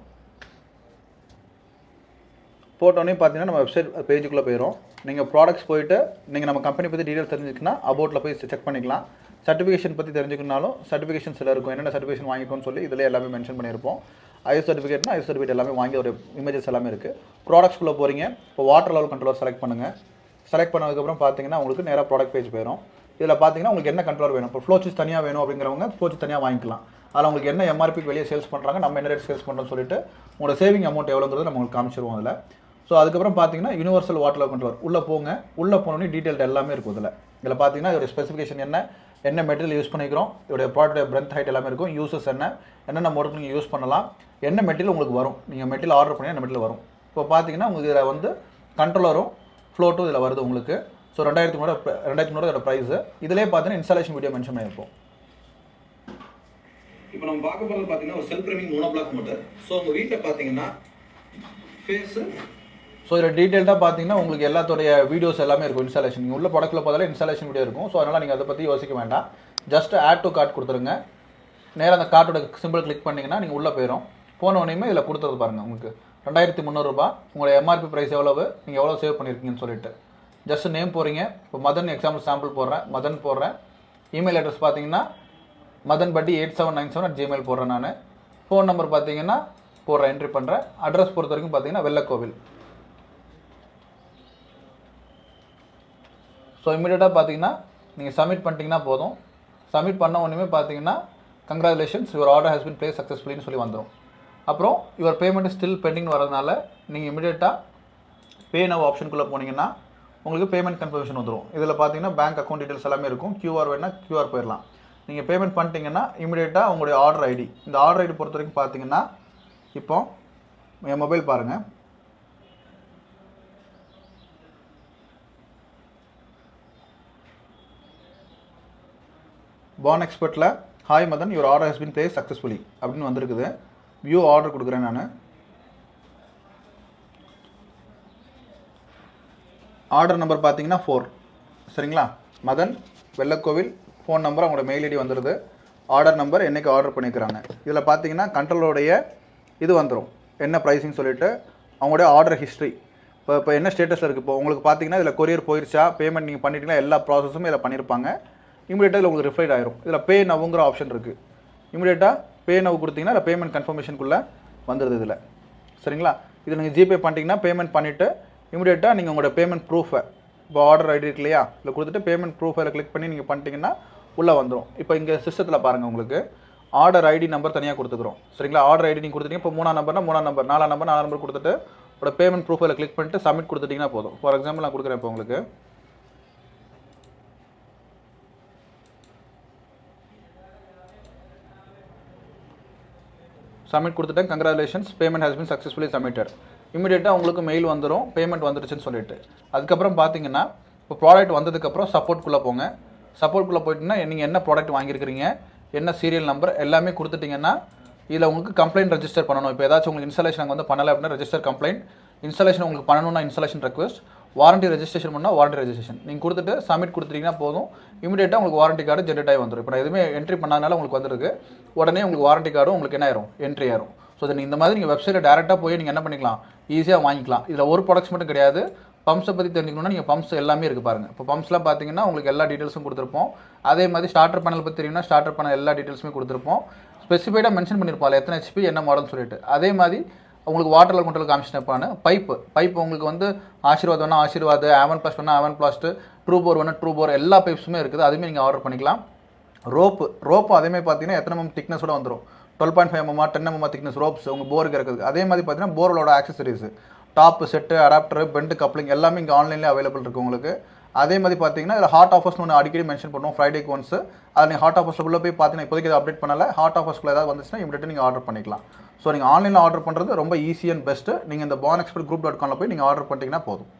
போட்டோன்னே பார்த்தீங்கன்னா நம்ம வெப்சைட் பேஜுக்குள்ளே போயிடும். நீங்கள் ப்ராடக்ட்ஸ் போயிட்டு நீங்கள் நம்ம கம்பெனி பற்றி டீட்டெயில் தெரிஞ்சுக்கினா அபவுட்டில் போய் செக் பண்ணிக்கலாம். சர்டிஃபிகேஷன் பற்றி தெரிஞ்சுக்கணும்னாலும் சர்டிஃபிகேஷன் சில இருக்கும், என்னென்ன சர்டிஃபிகேஷன் வாங்கிக்கோன்னு சொல்லி இதில் எல்லாமே மென்ஷன் பண்ணியிருப்போம். ஐஎஸ் சர்டிஃபிகேட்னா ஐஎஸ் சர்டிஃபிகேட் எல்லாமே வாங்கி ஒரு இமேஜஸ் எல்லாமே இருக்குது. ப்ராடக்ட்ஸ்குள்ளே போகிறீங்க. இப்போ வாட்டர் லெவல் கண்ட்ரோலர் செலக்ட் பண்ணுங்கள். செலக்ட் பண்ணதுக்கப்புறம் பார்த்தீங்கன்னா உங்களுக்கு நேராக ப்ராடக்ட் பேஜ் போயிடும். இதில் பார்த்தீங்கன்னா உங்களுக்கு என்ன கண்ட்ரோலர் வேணும். இப்போ ஃப்ளோச்சிஸ் தனியாக வேணும் அப்படிங்கிறவங்க ஃப்ளோச்சிஸ் தனியாக வாங்கிக்கலாம். அதில் உங்களுக்கு என்ன எம்ஆர்பி வெளியே சேல்ஸ் பண்ணுறாங்க, நம்ம என்ன ரேட் சேல்ஸ் பண்ணுறோம்னு சொல்லிட்டு உங்களோட சேவிங் அமௌண்ட் எவ்வளோங்கிறது நம்ம உங்களுக்கு காமிச்சிருவோம் அதில். ஸோ அதுக்கப்புறம் பார்த்தீங்கன்னா யூனிவர்சல் வாட்டர் லெவல் கண்ட்ரோலர் உள்ளே போங்க. உள்ளே போனோடனே டீட்டெயில் எல்லாமே இருக்கும் இதில் பார்த்தீங்கன்னா இதோட ஸ்பெசிஃபிகேஷன் என்ன மெட்டீரியல் யூஸ் பண்ணிக்கிறோம், இதோட ப்ராடக்ட் பிரெத் ஹைட் எல்லாமே இருக்கும், யூசஸ் என்னென்ன மாடல் நீங்கள் யூஸ் பண்ணலாம், என்ன மெட்டீரியல் உங்களுக்கு வரும், நீங்கள் மெட்டீரியல் ஆர்டர் பண்ணி என்ன மெட்டீரியல் வரும். இப்போ பார்த்தீங்கன்னா உங்களுக்கு இதில் வந்து கண்ட்ரோலரும் ஃப்ளோட்டும் இதில் வருது உங்களுக்கு. ஸோ 2300 இதோட ப்ரைஸு. இதிலே பார்த்தீங்கன்னா இன்ஸ்டாலேஷன் வீடியோ மென்ஷன் பண்ணியிருப்போம். இப்போ நம்ம பார்க்க போகிறது பார்த்தீங்கன்னா ஒரு self running monoblock motor. So உங்கள் வீட்டில் பார்த்தீங்கன்னா ஃபேஸு. ஸோ இதில் டீட்டெயில்டாக பார்த்தீங்கன்னா உங்களுக்கு எல்லாத்தோடைய வீடியோஸ் எல்லாமே இருக்கும். இன்ஸ்டாலேஷன் நீங்கள் உள்ள ப்ராடக்ட்டில் பார்த்தாலே இன்ஸ்டாலேஷன் வீடியோ இருக்கும். ஸோ அதனால் நீங்கள் அதை பற்றி யோசிக்க வேண்டாம். ஜஸ்ட் ஆட் டு கார்ட் கொடுத்துருங்க. நேராக அந்த கார்ட்டோட சிம்பிள் கிளிக் பண்ணிங்கன்னா நீங்கள் உள்ளே போயிடும். போனோடனே இதில் கொடுத்துறது பாருங்கள். உங்களுக்கு 2300 ரூபாய். உங்களோட எம்ஆர்பி ப்ரைஸ் எவ்வளவு, நீங்கள் எவ்வளோ சேவ் பண்ணியிருக்கீங்கன்னு சொல்லிட்டு ஜஸ்ட் நேம் போகிறீங்க. இப்போ மதன் எக்ஸாம்பிள் சாம்பிள் போடுறேன், மதன் போடுறேன். இமெயில் அட்ரஸ் பார்த்தீங்கன்னா madanbuddy8797@gmail போடுறேன் நான். ஃபோன் நம்பர் பார்த்தீங்கன்னா போடுறேன், என்ட்ரி பண்ணுறேன். அட்ரஸ் பொறுத்த வரைக்கும் பார்த்தீங்கன்னா வெள்ளக்கோவில். ஸோ இமீடியட்டாக பார்த்தீங்கன்னா நீங்கள் சப்மிட் பண்ணிட்டீங்கன்னா போதும். சப்மிட் பண்ண ஒன்றுமே பார்த்தீங்கன்னா congratulations your order has been place சக்ஸஸ்ஃபுல்லின்னு சொல்லி வந்துடும். அப்புறம் யுவர் பேமெண்ட் ஸ்டில் பெண்டிங் வரதுனால நீங்கள் இமீடியட்டாக பே நவ் ஆப்ஷனுக்குள்ளே போனீங்கன்னா உங்களுக்கு பேமெண்ட் கன்ஃபர்மேஷன் வந்துடும். இதில் பார்த்தீங்கன்னா பேங்க் அக்கௌண்ட் டீட்டெயில்ஸ் எல்லாமே இருக்கும். QR வேணால் QR போயிடலாம். நீங்கள் பேமெண்ட் பண்ணிட்டீங்கன்னா இமீடியட்டாக உங்களுடைய ஆர்டர் ஐடி, இந்த ஆர்டர் ஐடி பொறுத்த வரைக்கும் பார்த்தீங்கன்னா இப்போ என் மொபைல் பாருங்கள். பான் எக்ஸ்பர்ட்டில் hi Madan your order has been place successfully அப்படின்னு வந்திருக்குது. வியூ ஆர்டர் கொடுக்குறேன் நான். ஆர்டர் நம்பர் பார்த்தீங்கன்னா 4 சரிங்களா. மதன் வெள்ளக்கோவில் ஃபோன் நம்பர் அவங்களோட மெயில் ஐடி வந்துடுது. ஆர்டர் நம்பர் என்றைக்கு ஆர்டர் பண்ணிக்கிறாங்க. இதில் பார்த்தீங்கன்னா கண்ட்ரோலோடைய இது வந்துடும், என்ன ப்ரைஸிங் சொல்லிவிட்டு அவங்களுடைய ஆர்டர் ஹிஸ்ட்ரி. இப்போ என்ன ஸ்டேட்டஸில் இருக்குது. இப்போ உங்களுக்கு பார்த்தீங்கன்னா இதில் கொரியர் போயிருச்சா, பேமெண்ட் நீங்கள் பண்ணிட்டீங்கன்னா எல்லா ப்ராசஸும் இதில் பண்ணியிருப்பாங்க. இமீடியட்டாக இதில் உங்களுக்கு ரிஃப்ளைட் ஆயிரும். இதில் பே நவுங்கிற ஆப்ஷன் இருக்குது. இமீடியட்டாக பே நவ் கொடுத்தீங்கன்னா இல்லை பேமெண்ட் கன்ஃபர்மேஷனுக்குள்ளே வந்துடுது இதில் சரிங்களா. இதில் நீங்கள் ஜிபே பண்ணிட்டீங்கன்னா பேமெண்ட் பண்ணிவிட்டு இமீடியட்டாக நீங்கள் உங்களோட பேமெண்ட் ப்ரூஃபை இப்போ ஆர்டர் ஐடி இருக்கு இல்லையா, இதில் கொடுத்துட்டு பேமெண்ட் ப்ரூஃபில் கிளிக் பண்ணி நீங்கள் பண்ணிட்டீங்கன்னா உள்ளே வந்துடும். இப்போ இங்கே சிஸ்டத்தில் பாருங்கள் உங்களுக்கு ஆர்டர் ஐடி நம்பர் தனியாக கொடுத்துக்கிறோம் சரிங்களா. ஆர்டர் ஐடி நீங்கள் கொடுத்துட்டீங்க. இப்போ 3ஆம் நம்பர்னா 3ஆம் நம்பர், 4ஆம் நம்பர் 4ஆம் நம்பர் கொடுத்துட்டு உங்களோட பேமெண்ட் ப்ரூஃபில் கிளிக் பண்ணிட்டு சப்மிட் கொடுத்துட்டிங்கன்னா போதும். ஃபார் எக்ஸாம்பிள் நான் கொடுக்குறேன். இப்போ உங்களுக்கு சப்மிட் கொடுத்துட்டேன். Congratulations payment has been successfully submitted. இமீடியட்டாக உங்களுக்கு மெயில் வந்துடும் பேமெண்ட் வந்துருச்சுன்னு சொல்லிட்டு. அதுக்கப்புறம் பார்த்தீங்கன்னா இப்போ ப்ராடக்ட் வந்ததுக்கப்புறம் சப்போர்ட்குள்ளே போங்க. சப்போர்ட்குள்ளே போயிட்டுன்னா நீங்கள் என்ன ப்ராடக்ட் வாங்கியிருக்கிறீங்க, என்ன சீரியல் நம்பர் எல்லாமே கொடுத்துட்டிங்கன்னா இதில் உங்களுக்கு கம்ப்ளைண்ட் ரெஜிஸ்டர் பண்ணணும். இப்போ ஏதாச்சும் உங்களுக்கு இன்ஸ்டாலேஷன் அங்கே வந்து பண்ணலை அப்படின்னா ரெஜிஸ்டர் கம்ப்ளைண்ட், இன்ஸ்டாலேஷன் உங்களுக்கு பண்ணணும்னா இன்ஸ்டாலேஷன் ரெக்வஸ்ட், வாரண்டி ரெஜிஸ்ட்ரேஷன் பண்ணால் வாரண்டி ரெஜிஸ்ட்ரேஷன் நீங்கள் கொடுத்துட்டு சப்மிட் கொடுத்துட்டிங்கன்னா போதும். இமீடியட்டாக உங்களுக்கு வாரண்டி கார்டு ஜென்ரேட் ஆகி வந்துடும். இப்போ நான் எதுவுமே என்ட்ரி பண்ணாதனால உங்களுக்கு வந்துருக்கு. உடனே உங்களுக்கு வாரண்டி கார்டும் உங்களுக்கு என்ன ஆயிரும், என்ட்ரி ஆயிரும். ஸோ நீங்கள் இந்த மாதிரி நீங்கள் வெப்சைட்டில் டேரெக்டாக போய் நீங்கள் என்ன பண்ணிக்கலாம், ஈஸியாக வாங்கிக்கலாம். இதில் ஒரு ப்ராடக்ட்ஸ் மட்டும் கிடையாது. பம்ப்ஸை பற்றி தெரிஞ்சுக்கணும்னா நீங்கள் பம்ப்ஸ் எல்லாமே இருக்குது பாருங்கள். இப்போ பம்ப்ஸ்லாம் பார்த்தீங்கன்னா உங்களுக்கு எல்லா டீட்டெயில்ஸும் கொடுத்துருப்போம். அதே மாதிரி ஸ்டார்டர் பேனல் பற்றி தெரியும்னா ஸ்டார்டர் பேனல் எல்லா டீட்டெயில்ஸுமே கொடுத்துருப்போம். ஸ்பெசிஃபைடாக மென்ஷன் பண்ணியிருப்பாங்க எத்தனை HP என்ன மாடல்னு சொல்லிட்டு. அதே மாதிரி உங்களுக்கு வாட்டர் லெவல் கண்ட்ரோல் காமிச்சினப்பான பைப்பு உங்களுக்கு வந்து ஆசீர்வாத் வேணால் ஆசீர்வாத், ஆவன் பிளாஸ்ட் வேணால் ஆவன் பிளாஸ்ட், ட்ரூபோர் வேணால் ட்ரூபோர் எல்லா பைப்ஸுமே இருக்குது. அதுவுமே நீங்கள் ஆர்டர் பண்ணிக்கலாம். ரோப்பு அதேமாதிரி பார்த்தீங்கன்னா எத்தனை mm திக்னஸோட வந்துடும், 12.5 mm 10 mm திக்னஸ் ரோப்ஸ் உங்கள் போருக்கு இருக்குது. அதே மாதிரி பார்த்தீங்கன்னா போரோட accessories top set adapter bend coupling எல்லாமே இங்கே ஆன்லைன்லேயே அவைலபிள் இருக்குது உங்களுக்கு. அதே மாதிரி பார்த்தீங்கன்னா இதில் ஹாட் ஆஃபர்ஸ்னு ஒன்று அடிக்கடி மென்ஷன் பண்ணுவோம் ஃப்ரைடேக்கு ஒன்ஸ். அது நீங்கள் ஹாட் ஆஃபர்ஸ்க்குள்ளே போய் பார்த்தீங்கன்னா இப்போதைக்கு இதை அப்டேட் பண்ணல. ஹாட் ஆஃபர்ஸ்க்குள்ள ஏதாவது வந்துச்சுன்னா இமீடியட்டாக நீங்கள் ஆர்டர் பண்ணிக்கலாம். ஸோ நீங்கள் ஆன்லைனில் ஆர்டர் பண்ணுறது ரொம்ப ஈஸி அண்ட் பெஸ்ட்டு. நீங்கள் இந்த bornexpertgroup.com போய் நீங்கள் ஆர்டர் பண்ணிட்டீங்கன்னா போதும்.